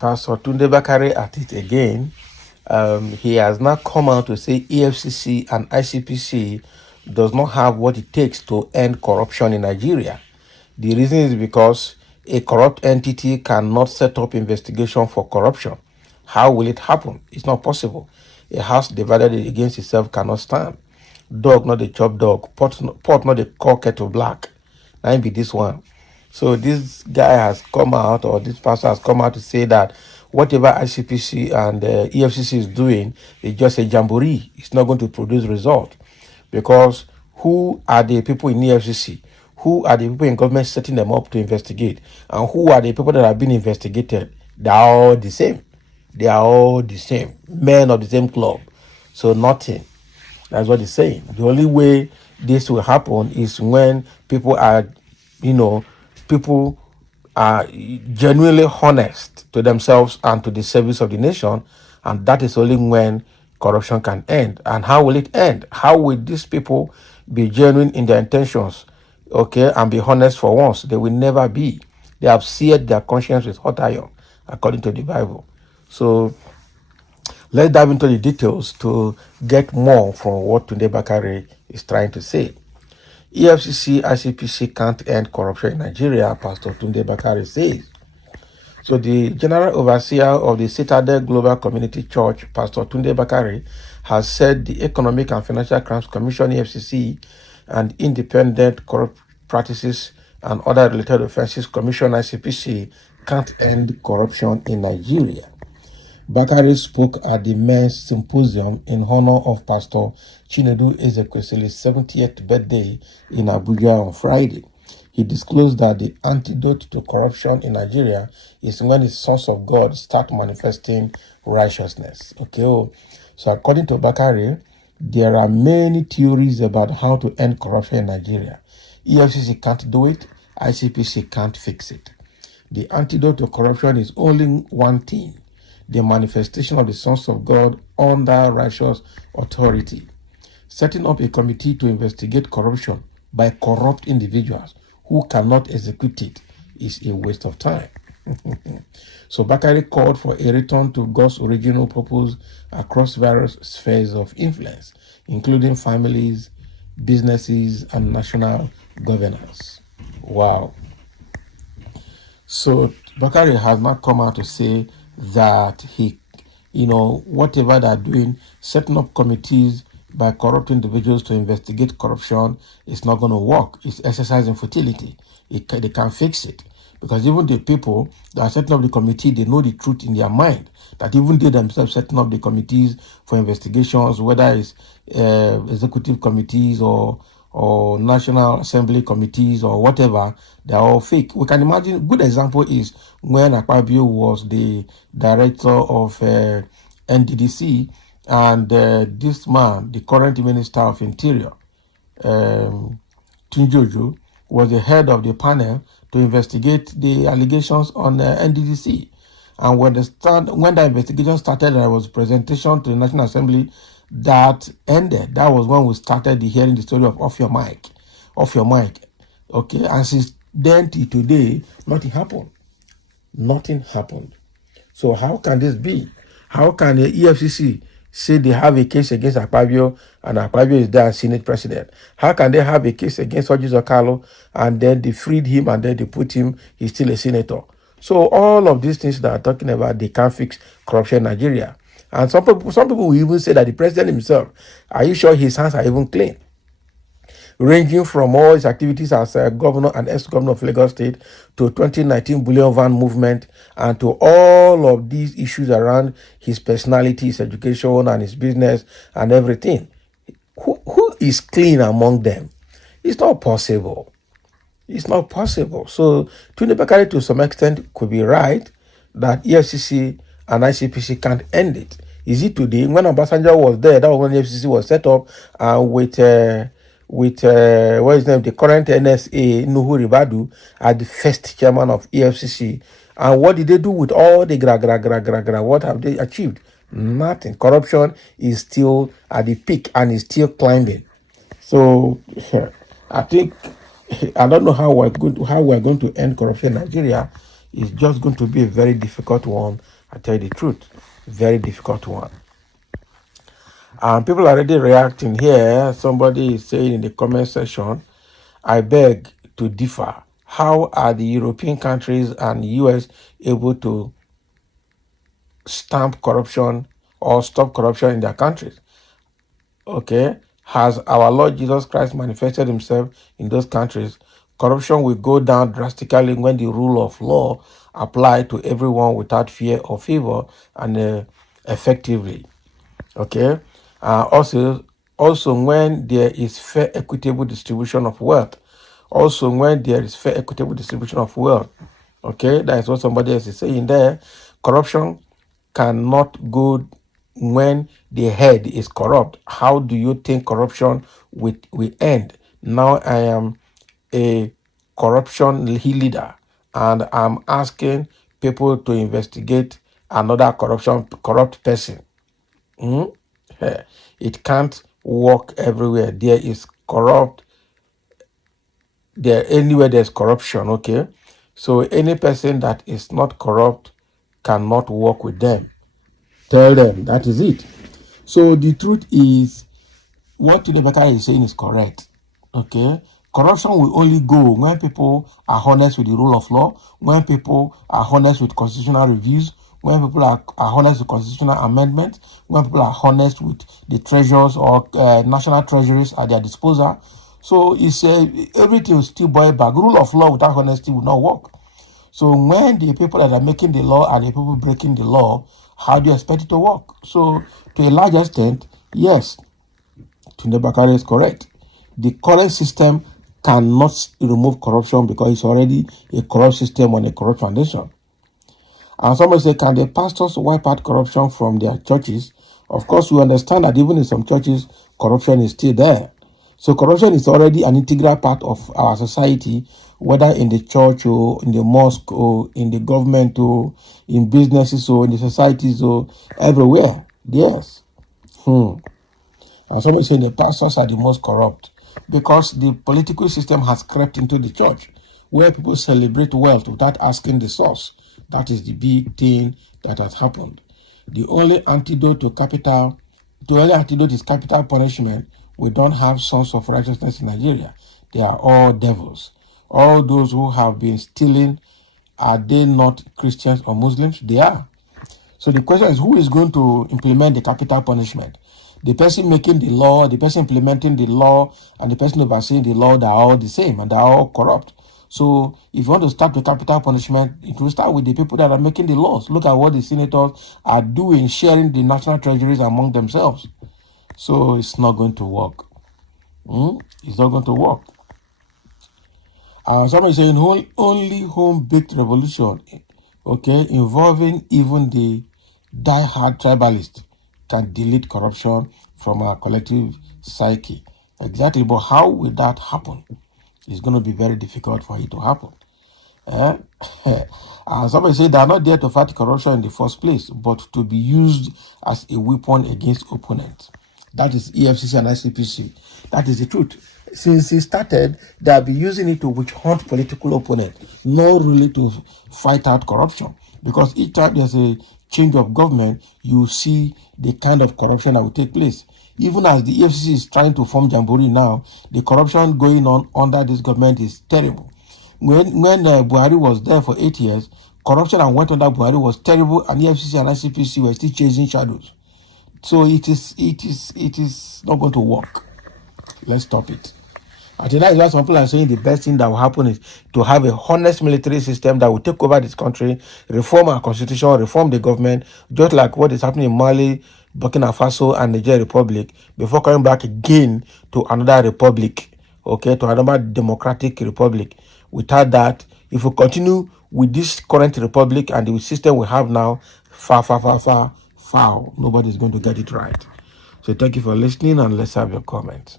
Pastor Tunde Bakare at it again. He has now come out to say EFCC and ICPC does not have what it takes to end corruption in Nigeria. The reason is because a corrupt entity cannot set up investigation for corruption. How will it happen? It's not possible. A house divided against itself cannot stand. Dog not a chop dog, pot not a call kettle black. Now be this one. So this guy has come out, or this pastor has come out to say that whatever ICPC and EFCC is doing is just a jamboree. It's not going to produce result, because who are the people in EFCC? Who are the people in government setting them up to investigate? And who are the people that have been investigated? They are all the same. They are all the same. Men of the same club. So nothing. That's what he's saying. The only way this will happen is when people are, people are genuinely honest to themselves and to the service of the nation. And that is only when corruption can end. And how will it end? How will these people be genuine in their intentions, okay, and be honest for once? They will never be. They have seared their conscience with hot iron, according to the Bible. So let's dive into the details to get more from what Tunde Bakare is trying to say. EFCC, ICPC can't end corruption in Nigeria, Pastor Tunde Bakare says. So the General Overseer of the Citadel Global Community Church, Pastor Tunde Bakare, has said the Economic and Financial Crimes Commission, EFCC, and Independent Corrupt Practices and Other Related Offences Commission, ICPC, can't end corruption in Nigeria. Bakare spoke at the Men's Symposium in honor of Pastor Chinedu Ezekwesili's 70th birthday in Abuja on Friday. He disclosed that the antidote to corruption in Nigeria is when the sons of God start manifesting righteousness. So according to Bakare, there are many theories about how to end corruption in Nigeria. EFCC can't do it, ICPC can't fix it. The antidote to corruption is only one thing: the manifestation of the sons of God under righteous authority. Setting up a committee to investigate corruption by corrupt individuals who cannot execute it is a waste of time. So Bakare called for a return to God's original purpose across various spheres of influence, including families, businesses, and national governance. Wow. So Bakare has not come out to say that whatever they're doing, setting up committees by corrupt individuals to investigate corruption is not going to work. It's exercising futility. They can't fix it. Because even the people that are setting up the committee, they know the truth in their mind, that even they themselves setting up the committees for investigations, whether it's executive committees or National Assembly committees or whatever, they're all fake. We can imagine, a good example is when Akpabio was the director of NDDC, and this man, the current Minister of Interior, Tunjojo, was the head of the panel to investigate the allegations on NDDC. And when the investigation started, and there was a presentation to the National Assembly that ended. That was when we started hearing the story of off your mic. Okay, and since then till today, nothing happened. Nothing happened. So how can this be? How can the EFCC say they have a case against Akpabio and Akpabio is their Senate president? How can they have a case against Orji Okalo and then they freed him and then they put him, he's still a senator? So all of these things that I'm talking about, they can't fix corruption in Nigeria. And some people will even say that the president himself, are you sure his hands are even clean? Ranging from all his activities as a governor and ex-governor of Lagos State to 2019 Bullion Van movement and to all of these issues around his personality, his education, and his business and everything. Who is clean among them? It's not possible. It's not possible. So Tunde Bakare, to some extent, could be right that EFCC and ICPC can't end it. Is it today? When Obasanjo was there, that was when the EFCC was set up with what is his name, the current NSA, Nuhu Ribadu, as the first chairman of EFCC. And what did they do with all the gra? What have they achieved? Nothing. Corruption is still at the peak and is still climbing. So I think I don't know how we're going to end corruption in Nigeria. It's just going to be a very difficult one. I tell you the truth, very difficult one. And people are already reacting here. Somebody is saying in the comment section, I beg to differ. How are the European countries and US able to stamp corruption or stop corruption in their countries? Okay. Has our Lord Jesus Christ manifested himself in those countries? Corruption will go down drastically when the rule of law apply to everyone without fear or favor and effectively. Okay. Also, when there is fair, equitable distribution of wealth. Also, when there is fair, equitable distribution of wealth. Okay, that is what somebody else is saying there. Corruption cannot go when the head is corrupt. How do you think corruption will end? Now I am a corruption leader, and I'm asking people to investigate another corrupt person. It can't work everywhere. There is corrupt. There anywhere there's corruption. Okay, so any person that is not corrupt cannot work with them. Tell them that is it. So the truth is, what Bakare is saying is correct. Okay, corruption will only go when people are honest with the rule of law, when people are honest with constitutional reviews, when people are honest with constitutional amendments, when people are honest with the treasures or national treasuries at their disposal. So it's everything will still boil back. Rule of law without honesty will not work. So when the people that are making the law and the people breaking the law, how do you expect it to work? So to a large extent, yes, Tunde Bakare is correct. The current system cannot remove corruption because it's already a corrupt system on a corrupt foundation. And somebody say, can the pastors wipe out corruption from their churches? Of course, we understand that even in some churches, corruption is still there. So corruption is already an integral part of our society, whether in the church or in the mosque or in the government or in businesses or in the societies or everywhere. Yes. And somebody saying the pastors are the most corrupt because the political system has crept into the church where people celebrate wealth without asking the source. That is the big thing that has happened. The only antidote is capital punishment. We don't have sons of righteousness in Nigeria. They are all devils. All those who have been stealing, are they not Christians or Muslims? They are. So the question is, who is going to implement the capital punishment? The person making the law, the person implementing the law, and the person overseeing the law, they are all the same and they are all corrupt. So if you want to start with capital punishment, it will start with the people that are making the laws. Look at what the senators are doing, sharing the national treasuries among themselves. So it's not going to work. It's not going to work. Somebody saying only home-baked revolution, okay, involving even the die-hard tribalist can delete corruption from our collective psyche. Exactly, but how will that happen? It's going to be very difficult for it to happen. Somebody said they are not there to fight corruption in the first place, but to be used as a weapon against opponents. That is Efcc and Icpc. That is the truth. Since it started, they have been using it to witch hunt political opponents, not really to fight out corruption. Because each time there's a change of government, you see the kind of corruption that will take place. Even as the Efcc is trying to form Jamboree now, the corruption going on under this government is terrible. When Buhari was there for 8 years, corruption that went under Buhari was terrible, and Efcc and Icpc were still chasing shadows. So it is not going to work. Let's stop it. I think that is why some people are saying the best thing that will happen is to have a honest military system that will take over this country, reform our constitution, reform the government, just like what is happening in Mali, Burkina Faso, and Niger Republic, before coming back again to another republic, okay, to another democratic republic. Without that, if we continue with this current republic and the system we have now, far, nobody is going to get it right. So thank you for listening, and let's have your comments.